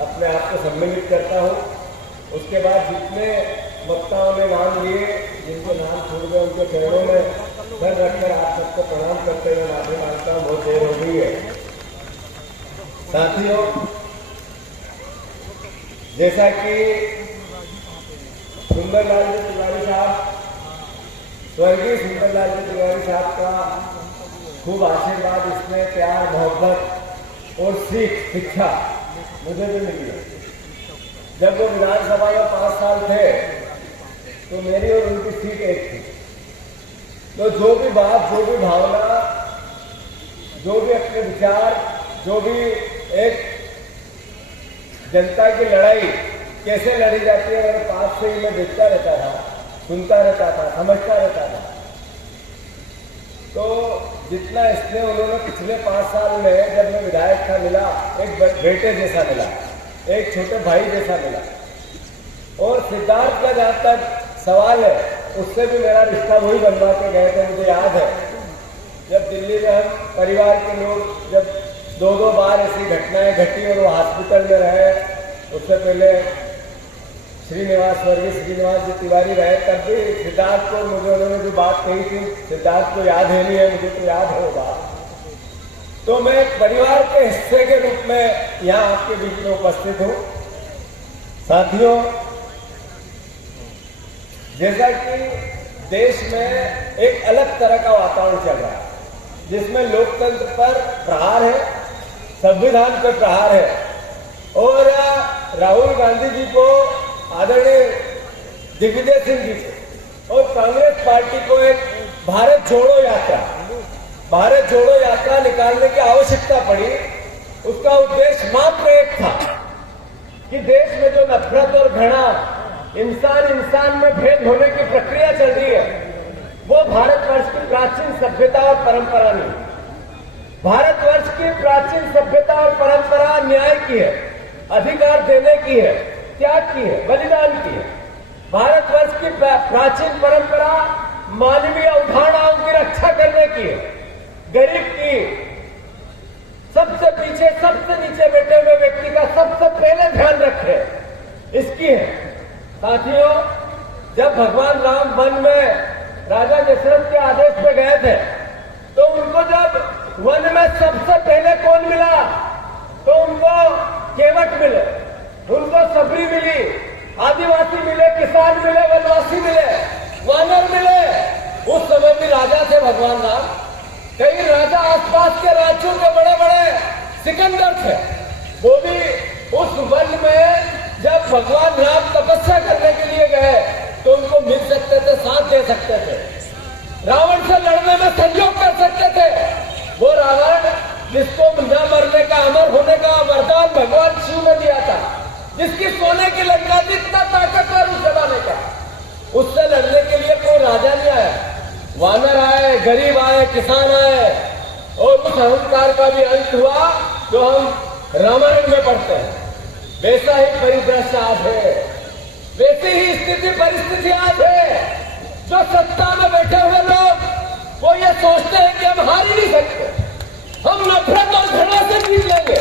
अपने आप को सम्मिलित करता हूँ। उसके बाद जितने वक्ताओं ने नाम लिए, जिनके नाम छूट गए, उनके चरणों में सर रखकर आप सबको प्रणाम करते हुए माफी मांगता हूँ। बहुत देर हो गई है। साथियों, जैसा कि सुंदरलाल जी तिवारी साहब, स्वर्गीय सुंदरलाल जी तिवारी साहब का खूब आशीर्वाद, इसमें प्यार मोहब्बत और शिक्षा मुझे भी मिली है। जब वो विधानसभा में 5 साल थे तो मेरी और उनकी सीट एक थी। तो जो भी बात, जो भी भावना, जो भी अपने विचार, जो भी एक जनता की लड़ाई कैसे लड़ी जाती है, मेरे पास से ही मैं देखता रहता था, सुनता रहता था, समझता रहता था। तो जितना इसमें उन्होंने पिछले 5 साल में, जब मैं विधायक था, मिला, एक बेटे जैसा मिला, एक छोटे भाई जैसा मिला। और सिद्धार्थ का जहां तक सवाल है, उससे भी मेरा रिश्ता वही बनवा के गए थे। मुझे याद है जब दिल्ली में हम परिवार के लोग, जब 2-2 बार ऐसी घटनाएं घटी और वो हॉस्पिटल में रहे, उससे पहले स्वर्गीय श्रीनिवास जी तिवारी रहे, तब भी सिद्धार्थ को मुझे उन्होंने जो बात कही थी, सिद्धार्थ को याद है नहीं है, मुझे तो याद होगा। तो मैं एक परिवार के हिस्से के रूप में यहाँ आपके बीच में उपस्थित हूँ। साथियों, जैसा कि देश में एक अलग तरह का वातावरण चल रहा है, जिसमें लोकतंत्र पर प्रहार है, संविधान पर प्रहार है, और राहुल गांधी जी को, आदरणीय दिग्विजय सिंह जी को और कांग्रेस पार्टी को एक भारत जोड़ो यात्रा निकालने की आवश्यकता पड़ी। उसका उद्देश्य मात्र एक था कि देश में जो नफरत और घृणा, इंसान में भेद होने की प्रक्रिया चल रही है, वो भारतवर्ष की प्राचीन सभ्यता और परंपरा नहीं। भारतवर्ष की प्राचीन सभ्यता और परंपरा न्याय की है, अधिकार देने की है, त्याग की है, बलिदान की है। भारतवर्ष की प्राचीन परंपरा मानवीय अवधारणाओं की रक्षा करने की है, गरीब की, सबसे पीछे, सबसे नीचे बैठे हुए व्यक्ति का सबसे पहले ध्यान रखे, इसकी है। साथियों, जब भगवान राम वन में राजा दशरथ के आदेश पे गए थे, तो उनको जब वन में सबसे पहले कौन मिला, तो उनको केवट मिले, उनको सबरी मिली, आदिवासी मिले, किसान मिले, वनवासी मिले, वानर मिले। उस समय भी राजा थे भगवान राम। कई राजा आसपास के राज्यों के बड़े बड़े सिकंदर थे, वो भी उस वन में जब भगवान राम तपस्या करने के लिए गए तो उनको मिल सकते थे, साथ दे सकते थे, रावण से लड़ने में सहयोग कर सकते थे। वो रावण जिसको न मरने का, अमर होने का वरदान भगवान शिव ने दिया था, जिसकी सोने की लंका जितना ताकतवर उस जमाने का, उससे लड़ने के लिए कोई राजा नहीं आया। वानर आए, गरीब आए, किसान आए, और उस अहंकार का भी अंत हुआ जो हम रामायण में पढ़ते हैं। वैसा ही परिदृश्य आज है, वैसी ही स्थिति परिस्थिति आज है। जो सत्ता में बैठे हुए लोग वो ये सोचते हैं कि हम हार ही नहीं सकते, हम नफरत और घृणा से जीत लेंगे,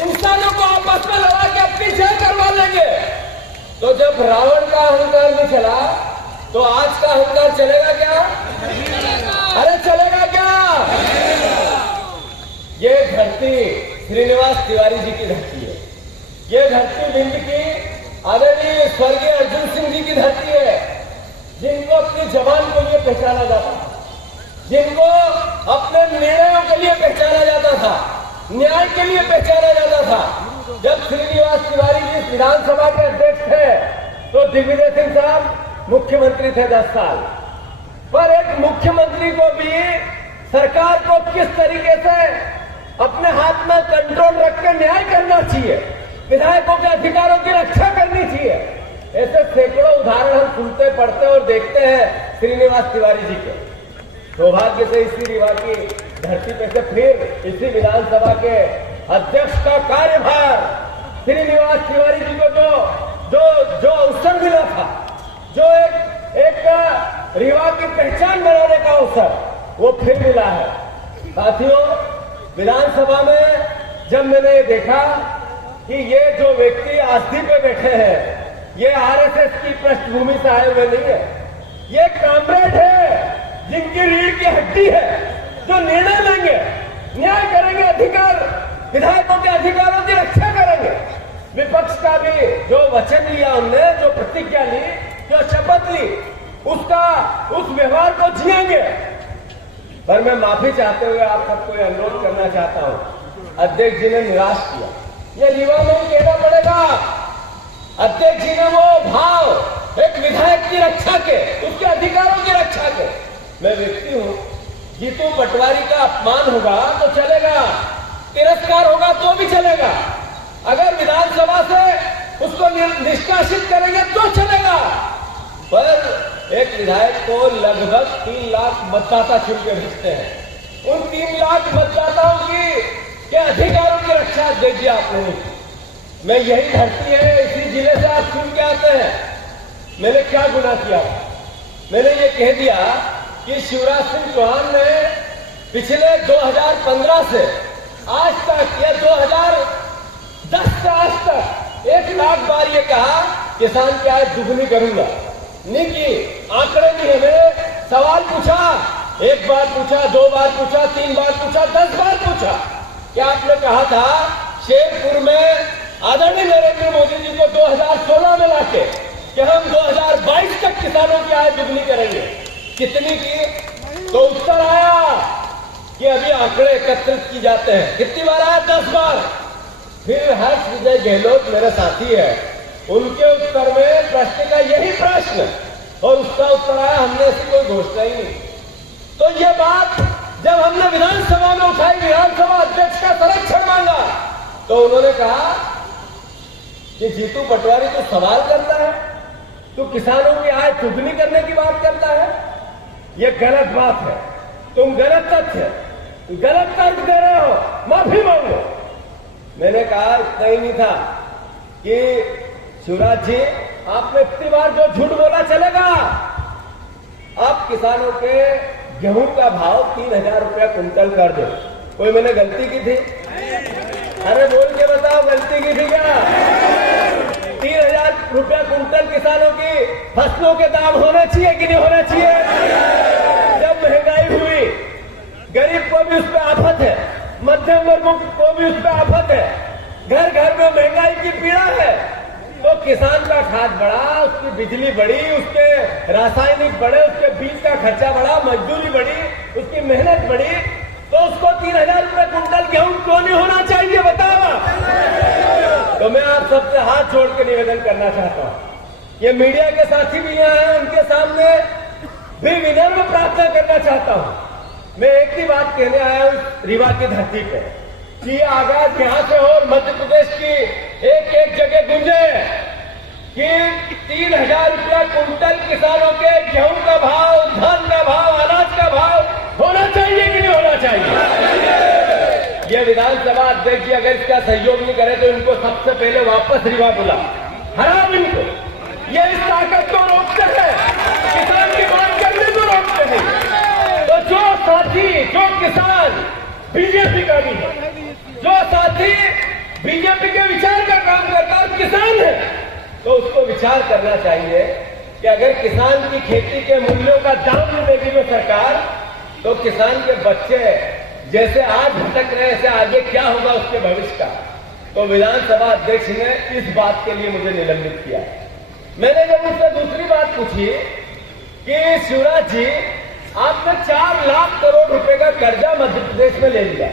इंसानों को आपस में लड़ा के अपनी जय करवा लेंगे। तो जब रावण का अहंकार नहीं चला, तो आज का अहंकार चलेगा क्या? अरे चलेगा क्या? ये धरती श्रीनिवास तिवारी जी की धरती है, ये धरती विंध्य की आदरणीय स्वर्गीय अर्जुन सिंह जी की धरती है, जिनको अपनी जबान के लिए पहचाना जाता था, जिनको अपने निर्णयों के लिए पहचाना जाता था, न्याय के लिए पहचाना जाता था। जब श्रीनिवास तिवारी जी विधानसभा के अध्यक्ष थे तो दिग्विजय सिंह साहब मुख्यमंत्री थे 10 साल। पर एक मुख्यमंत्री को भी सरकार को किस तरीके से अपने हाथ में कंट्रोल रख के न्याय करना चाहिए, विधायकों के अधिकारों की रक्षा करनी चाहिए, ऐसे सैकड़ों उदाहरण हम सुनते, पढ़ते और देखते हैं श्रीनिवास तिवारी जी के। सौभाग्य से इसी रीवा की धरती पे से फिर इसी विधानसभा के अध्यक्ष का कार्यभार श्रीनिवास तिवारी जी को जो अवसर मिला था, जो एक रीवा की पहचान बनाने का अवसर, वो फिर मिला है। साथियों, विधानसभा में जब मैंने ये देखा कि ये जो व्यक्ति आस्थी पे बैठे हैं ये आरएसएस की पृष्ठभूमि से आए हुए नहीं है, ये कॉमरेड है जिनकी रीढ़ की हड्डी है, जो निर्णय लेंगे, न्याय करेंगे, अधिकार विधायकों के अधिकारों की रक्षा करेंगे। विपक्ष का भी जो वचन लिया हमने, जो प्रतिज्ञा ली, जो शपथ ली, उसका उस व्यवहार को जिएंगे। पर मैं माफी चाहते हुए आप सबको यह अनुरोध करना चाहता हूं, अध्यक्ष जी ने निराश किया, ये रीवा में कहना पड़ेगा। अध्यक्ष जी ने वो भाव एक विधायक की रक्षा के, उसके अधिकारों की रक्षा के, मैं व्यक्ति हूं, जीतू पटवारी का अपमान होगा तो चलेगा, तिरस्कार होगा तो भी चलेगा, अगर विधानसभा से उसको निष्कासित करेंगे तो चलेगा, पर एक विधायक को लगभग 3 लाख मतदाता चुन के भेजते हैं। उन 3 लाख मतदाताओं के अधिकारों की रक्षा दे दिया आपने नहीं। मैं यही धरती है, इसी जिले से आप चुन के आते हैं। मैंने क्या गुनाह किया? मैंने ये कह दिया कि शिवराज सिंह चौहान ने पिछले 2015 से आज तक या 2010 से आज तक 1 लाख बार ये कहा किसान की आय दुगनी करूंगा, नहीं की आंकड़े नहीं हमें सवाल पूछा, 1 बार पूछा, 2 बार पूछा, 3 बार पूछा, 10 बार पूछा। क्या आपने कहा था शेरपुर में आदरणीय नरेंद्र मोदी जी को 2016 में लाके कि हम 2022 तक किसानों की आय दुगनी करेंगे, कितनी की? तो उत्तर आया कि अभी आंकड़े एकत्रित की जाते हैं। कितनी बार आया? 10 बार। फिर हर्ष विजय गहलोत मेरे साथी है, उनके उत्तर में प्रश्न का यही प्रश्न और उसका उत्तर आया हमने ऐसी कोई घोषणा ही नहीं। तो ये बात जब हमने विधानसभा में उठाई, विधानसभा अध्यक्ष का संरक्षण मांगा, तो उन्होंने कहा कि जीतू पटवारी तो सवाल करता है, तो किसानों की आय दुगनी करने की बात करता है, ये गलत बात है, तुम गलत तथ्य, गलत तर्क दे रहे हो, माफी मांगो। मैंने कहा इतना ही नहीं था कि शिवराज जी आपने इतनी बार जो झूठ बोला चलेगा, आप किसानों के गेहूं का भाव 3000 रुपया कुंटल कर दो। कोई मैंने गलती की थी? अरे बोल के बताओ गलती की थी क्या? 3000 रुपया कुंटल किसानों की फसलों के दाम होने चाहिए कि नहीं होने चाहिए? जब महंगाई हुई, गरीब को भी उस पर आफत है, मध्यम वर्गों को भी उस पर आफत है, घर घर में महंगाई की पीड़ा है, तो किसान का खाद बढ़ा, उसकी बिजली बढ़ी, उसके रासायनिक बढ़े, उसके बीज का खर्चा बढ़ा, मजदूरी बढ़ी, उसकी मेहनत बढ़ी, तो उसको 3000 रुपये कुंटल गेहूं क्यों नहीं होना चाहिए बताओ? तो मैं आप सबसे हाथ जोड़ के निवेदन करना चाहता हूं, ये मीडिया के साथी भी यहाँ हैं, उनके सामने भी विनम्र प्रार्थना करना चाहता हूं। मैं एक ही बात कहने आया हूं रीवा की धरती पे कि आगाज यहां से और मध्य प्रदेश की एक एक जगह गूंजे कि 3000 रुपया कुंटल किसानों के गेहूं का भाव, धान का भाव, अनाज का भाव होना चाहिए कि नहीं होना चाहिए? ये विधानसभा अध्यक्ष जी अगर इसका सहयोग नहीं करे तो इनको सबसे पहले वापस रीवा बुला, हराम इनको। ये इस ताकत को रोकते हैं, किसान की बात करने को रोकते हैं। तो जो साथी, जो किसान बीजेपी का भी है, जो साथी बीजेपी के विचार का काम करता है, किसान है, तो उसको विचार करना चाहिए कि अगर किसान की खेती के मूल्यों का दाम नहीं देगी जो सरकार, तो किसान के बच्चे जैसे आज भटक रहे ऐसे आगे क्या होगा उसके भविष्य का। तो विधानसभा अध्यक्ष ने इस बात के लिए मुझे निलंबित किया। मैंने जब उससे दूसरी बात पूछी कि शिवराज जी आपने 4 लाख करोड़ रुपए का कर्जा मध्य प्रदेश में ले लिया,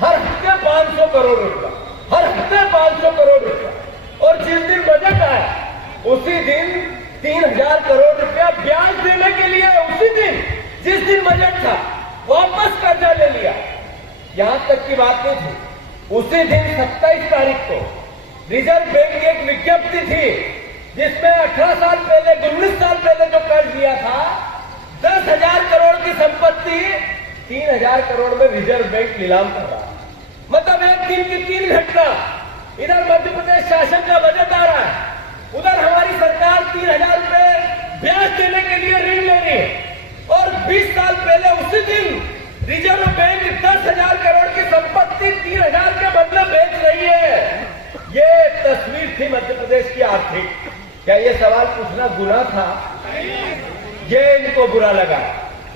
हर हफ्ते 500 करोड़ रुपया, हर हफ्ते 500 करोड़ रुपया, और जिस दिन बजट आया उसी दिन 3000 करोड़ रुपया ब्याज देने के लिए, उसी दिन जिस दिन बजट था वापस कर्जा ले लिया। यहां तक की बात नहीं थी, उसी दिन 27 तारीख को रिजर्व बैंक की एक विज्ञप्ति थी जिसमें 18 साल पहले, 19 साल पहले जो कर्ज लिया था 10,000 करोड़ की संपत्ति 3000 करोड़ में रिजर्व बैंक नीलाम कर रहा। मतलब एक दिन की 3 घटना, इधर मध्य प्रदेश शासन का बजट आ रहा है, उधर हमारी सरकार 3000 रुपए ब्याज देने के लिए ऋण ले रही है, और 20 साल पहले उसी दिन रिजर्व बैंक 10,000 करोड़ की संपत्ति 3000 के बदले बेच रही है। ये की आर्थिक, क्या ये सवाल पूछना गुनाह था? ये इनको बुरा लगा।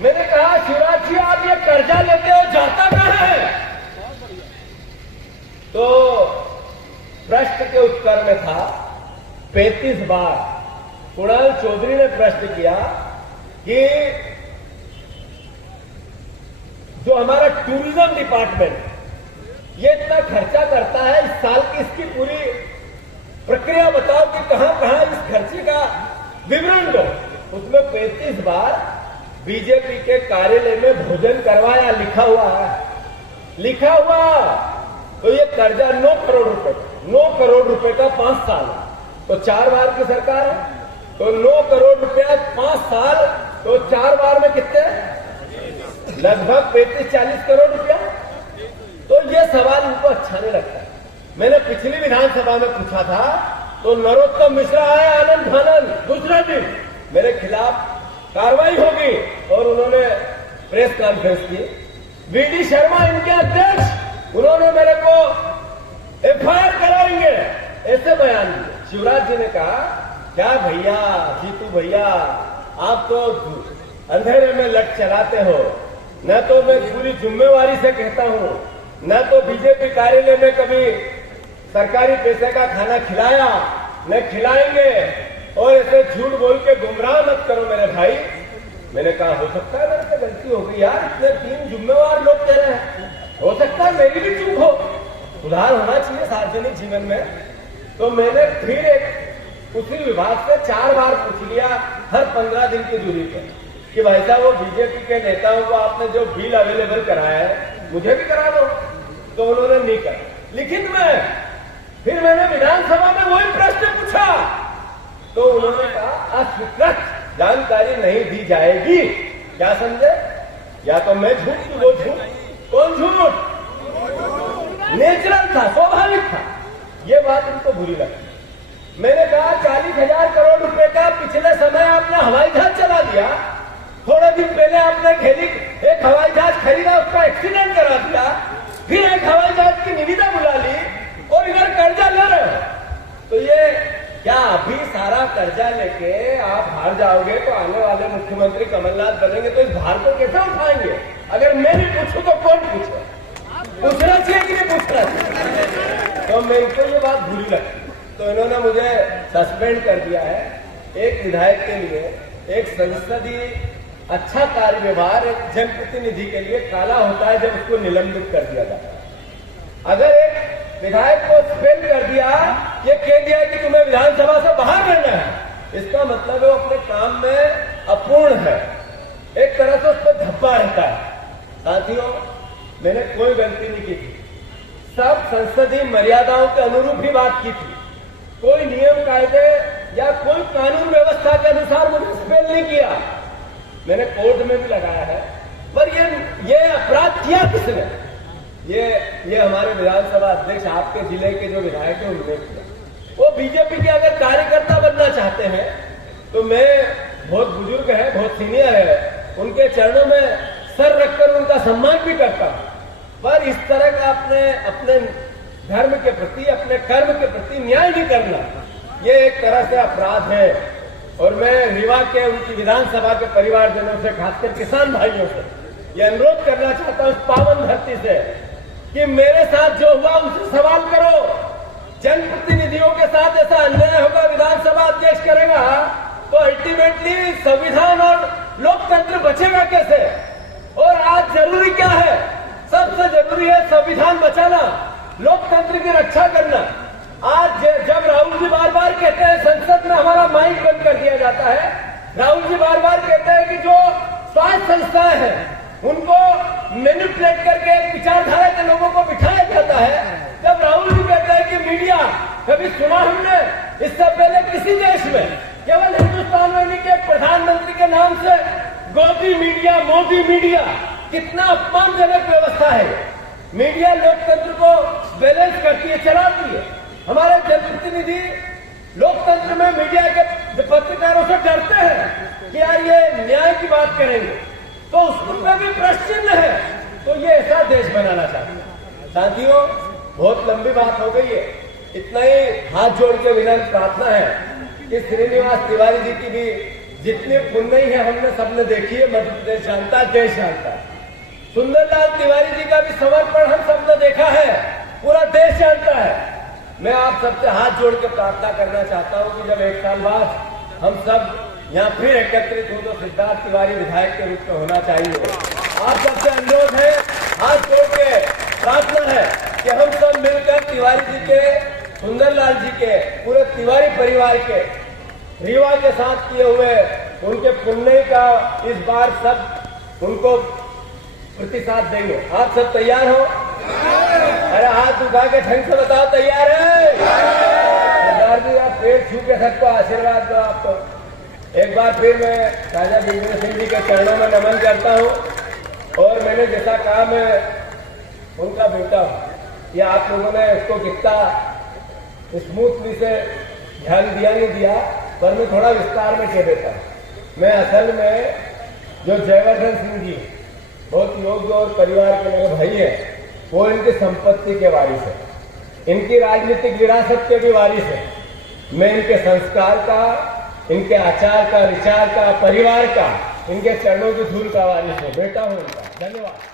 मैंने कहा शिवराज जी आप ये कर्जा लेते हो जाता कहां है? तो प्रश्न के उत्तर में था 35 बार कुणाल चौधरी ने प्रश्न किया कि जो हमारा टूरिज्म डिपार्टमेंट ये इतना खर्चा करता है, इस साल की इसकी पूरी प्रक्रिया बताओ कि कहां कहां इस खर्चे का विवरण दो। उसमें 35 बार बीजेपी के कार्यालय में भोजन करवाया, लिखा हुआ है, लिखा हुआ। तो ये कर्जा 9 करोड़ रुपए, 9 करोड़ रुपए का 5 साल, तो 4 बार की सरकार है, तो 9 करोड़ रुपया 5 साल, तो 4 बार में कितने? लगभग 35-40 करोड़ रुपया। तो ये सवाल उनको अच्छा नहीं लगता। मैंने पिछली विधानसभा में पूछा था, तो नरोत्तम मिश्रा आए आनंद फानंद, दूसरे दिन मेरे खिलाफ कार्रवाई होगी और उन्होंने प्रेस कॉन्फ्रेंस की। वीडी शर्मा इनके अध्यक्ष, उन्होंने मेरे को एफआईआर कराएंगे ऐसे बयान दिए। शिवराज जी ने कहा क्या भैया, जीतू भैया आप तो अंधेरे में लट चलाते हो, न तो मैं पूरी जिम्मेवारी से कहता हूं, न तो बीजेपी कार्यालय में कभी सरकारी पैसे का खाना खिलाया, न खिलाएंगे, और ऐसे झूठ बोल के गुमराह मत करो मेरे भाई। मैंने कहा हो सकता है मेरे से गलती हो गई यार, इतने 3 जिम्मेवार लोग कह रहे हैं, हो सकता है मेरी भी चूक हो, सुधार होना चाहिए सार्वजनिक जीवन में। तो मैंने फिर एक उसी विभाग से 4 बार पूछ लिया हर 15 दिन की दूरी पर कि भाई साहब वो बीजेपी के नेताओं को आपने जो बिल अवेलेबल कराया है मुझे भी करा दो। तो उन्होंने नहीं करा लिखित में। फिर मैंने विधानसभा में वही प्रश्न पूछा, तो उन्होंने कहा अस्वीकृत जानकारी नहीं दी जाएगी। क्या समझे? या तो मैं झूठ की वो झूठ, कौन झूठ? नेचुरल था, स्वाभाविक था। ये बात उनको बुरी लगी। मैंने कहा 40,000 करोड़ रुपए का पिछले समय आपने हवाई जहाज चला दिया, थोड़े दिन पहले आपने एक हवाई जहाज खरीदा, उसका एक्सीडेंट करा दिया, फिर एक हवाई जहाज की निविदा बुला ली और इधर कर्जा ले रहे हो। तो ये क्या अभी सारा कर्जा लेके आप हार जाओगे तो आने वाले मुख्यमंत्री कमलनाथ बनेंगे तो इस भार को कैसे उठाएंगे? अगर मैं नहीं पूछूं तो कौन पूछे? पूछना चाहिए कि नहीं पूछना चाहिए? तो मेरे को ये बात बुरी लगती, तो इन्होंने मुझे सस्पेंड कर दिया है। एक विधायक के लिए, एक संसदीय अच्छा कार्य व्यवहार एक जनप्रतिनिधि के लिए काला होता है जब उसको निलंबित कर दिया जाता है। अगर एक विधायक को सस्पेंड कर दिया, ये कह दिया कि तुम्हें विधानसभा से बाहर रहना है, इसका मतलब है वो अपने काम में अपूर्ण है, एक तरह से उस पर धब्बा रहता है। साथियों, मैंने कोई गलती नहीं की थी, सब संसदीय मर्यादाओं के अनुरूप ही बात की थी। कोई नियम कायदे या कोई कानून व्यवस्था के अनुसार मुझे सस्पेंड नहीं किया, मैंने कोर्ट में भी लगाया है। पर ये अपराध किया किसने? ये हमारे विधानसभा अध्यक्ष, आपके जिले के जो विधायक है उन्होंने किया। वो बीजेपी के अगर कार्यकर्ता बनना चाहते हैं तो मैं, बहुत बुजुर्ग है, बहुत सीनियर है, उनके चरणों में सर रखकर उनका सम्मान भी करता हूं। पर इस तरह का अपने धर्म के प्रति, अपने कर्म के प्रति न्याय नहीं करना, ये एक तरह से अपराध है। और मैं रीवा के उनकी विधानसभा के परिवारजनों से, खासकर किसान भाइयों से ये अनुरोध करना चाहता हूं इस पावन धरती से कि मेरे साथ जो हुआ उनसे सवाल करो। जनप्रतिनिधियों के साथ ऐसा अन्याय होगा, विधानसभा अध्यक्ष करेगा, तो अल्टीमेटली संविधान और लोकतंत्र बचेगा कैसे? और आज जरूरी क्या है? सबसे जरूरी है संविधान बचाना, लोकतंत्र की रक्षा करना। आज जब राहुल जी बार बार कहते हैं संसद में हमारा माइक बंद कर दिया जाता है, राहुल जी बार बार कहते हैं कि जो स्वास्थ्य संस्थाएं हैं उनको मैनिपुलेट करके विचारधारा के लोगों को बिठाया जाता है, जब राहुल जी कहते हैं कि मीडिया, कभी सुना हमने इससे पहले किसी देश में, केवल हिंदुस्तान में नहीं कि प्रधानमंत्री के नाम से गोदी मीडिया, मोदी मीडिया, कितना अपमानजनक व्यवस्था है। मीडिया लोकतंत्र को बैलेंस करती है, चलाती है। हमारे जनप्रतिनिधि लोकतंत्र में मीडिया के पत्रकारों से डरते हैं कि यार ये न्याय की बात करेंगे, तो उसमें भी प्रश्न है। तो ये ऐसा देश बनाना चाहते हैं। साथियों, बहुत लंबी बात हो गई है, इतना ही हाथ जोड़ के विनम्र प्रार्थना है कि श्रीनिवास तिवारी जी की भी जितनी पुण्य है हमने सबने देखी है, मध्य प्रदेश जानता है, देश जानता है। सुंदरलाल तिवारी जी का भी समर्पण हम सबने देखा है, पूरा देश जानता है। मैं आप सबसे हाथ जोड़ के प्रार्थना करना चाहता हूं कि जब 1 साल बाद हम सब यहाँ फिर एकत्रित हो तो सिद्धार्थ तिवारी विधायक के रूप में होना चाहिए। आप सबसे अनुरोध है, हाथ जोड़ के प्रार्थना है कि हम सब मिलकर तिवारी जी के, सुंदरलाल जी के, पूरे तिवारी परिवार के रीवा के साथ किए हुए उनके पुण्य का इस बार सब उनको प्रतिसाद देंगे। आप सब तैयार हो? अरे हाथ उठा के ढंग से बताओ, तैयार है? सरदार जी आप पेड़ छू के सबको आशीर्वाद दो। आपको एक बार फिर मैं राजा वीरेंद्र सिंह जी के चरणों में नमन करता हूं। और मैंने जैसा कहा, मैं उनका बेटा हूं। या आप लोगों ने इसको कितना स्मूथली से ध्यान दिया नहीं दिया, पर मैं थोड़ा विस्तार में कह देता हूं। मैं असल में जो जयवर्धन सिंह जी बहुत योग्य और परिवार के मेरे भाई हैं, वो इनकी संपत्ति के वारिस है, इनकी राजनीतिक विरासत के भी वारिस है। मैं इनके संस्कार का, इनके आचार का, विचार का, परिवार का, इनके चरणों की धूल का वारिस हूं, बेटा हूं इनका। धन्यवाद।